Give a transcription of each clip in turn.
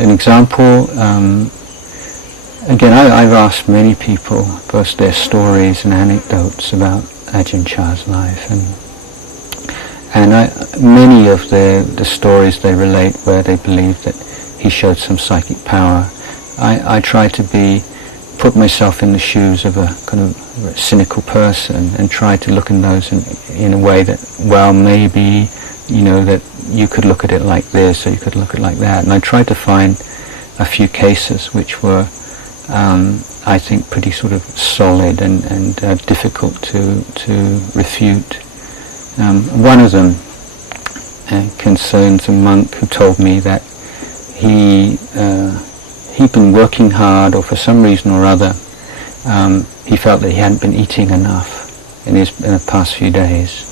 an example, again, I've asked many people both their stories and anecdotes about Ajahn Chah's life, and many of the stories they relate where they believe that he showed some psychic power. I try to put myself in the shoes of a kind of cynical person and try to look in those in a way that, well, maybe, that you could look at it like this or you could look at it like that. And I tried to find a few cases which were, I think, pretty sort of solid and difficult to refute. One of them concerns a monk who told me that he'd been working hard, or for some reason or other, he felt that he hadn't been eating enough in the past few days.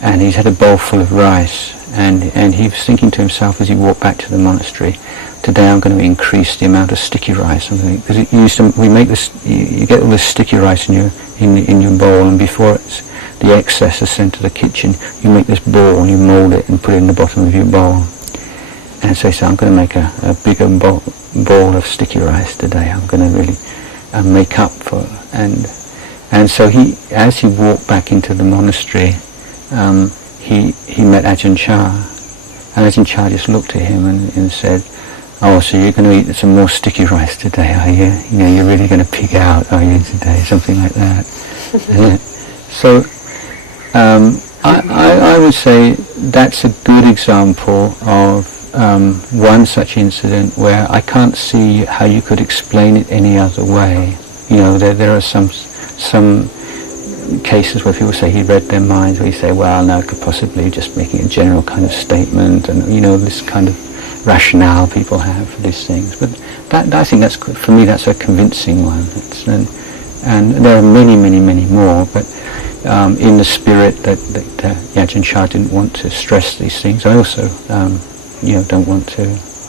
And he's had a bowl full of rice, and he was thinking to himself as he walked back to the monastery, today I'm going to increase the amount of sticky rice. Because we make this, you get all this sticky rice in your bowl, and before the excess is sent to the kitchen, you make this ball and you mould it and put it in the bottom of your bowl. And so he said, I'm going to make a bigger ball of sticky rice today. I'm going to really make up for it. And so as he walked back into the monastery, he met Ajahn Chah. And Ajahn Chah just looked at him and said, oh, so you're going to eat some more sticky rice today, are you? You're really going to pig out, are you, today? Something like that. So I would say that's a good example of one such incident where I can't see how you could explain it any other way. There are some cases where people say he read their minds, where you say, well, no, it could possibly just making a general kind of statement, and this kind of rationale people have for these things. But I think that's, for me, that's a convincing one. And there are many, many, many more. But in the spirit that Ajahn Chah didn't want to stress these things, I also don't want to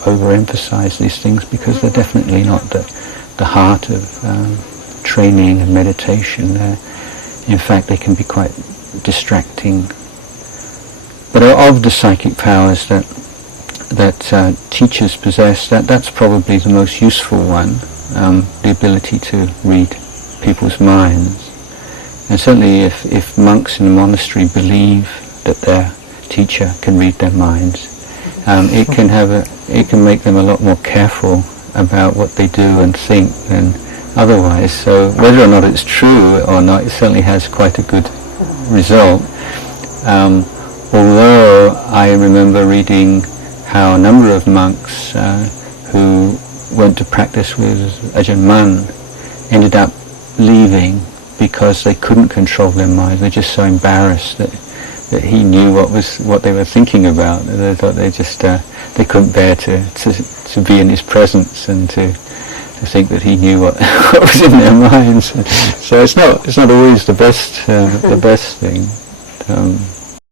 overemphasize these things, because they're definitely not the heart of training and meditation. In fact, they can be quite distracting. But of the psychic powers that teachers possess, that's probably the most useful one, the ability to read people's minds. And certainly if monks in a monastery believe that their teacher can read their minds, it can make them a lot more careful about what they do and think than otherwise. So whether or not it's true or not, it certainly has quite a good result. Although I remember reading how a number of monks who went to practice with Ajahn Chah ended up leaving because they couldn't control their minds. They're just so embarrassed that he knew what they were thinking about. They thought they couldn't bear to be in his presence and to think that he knew what was in their minds. So it's not always the best thing.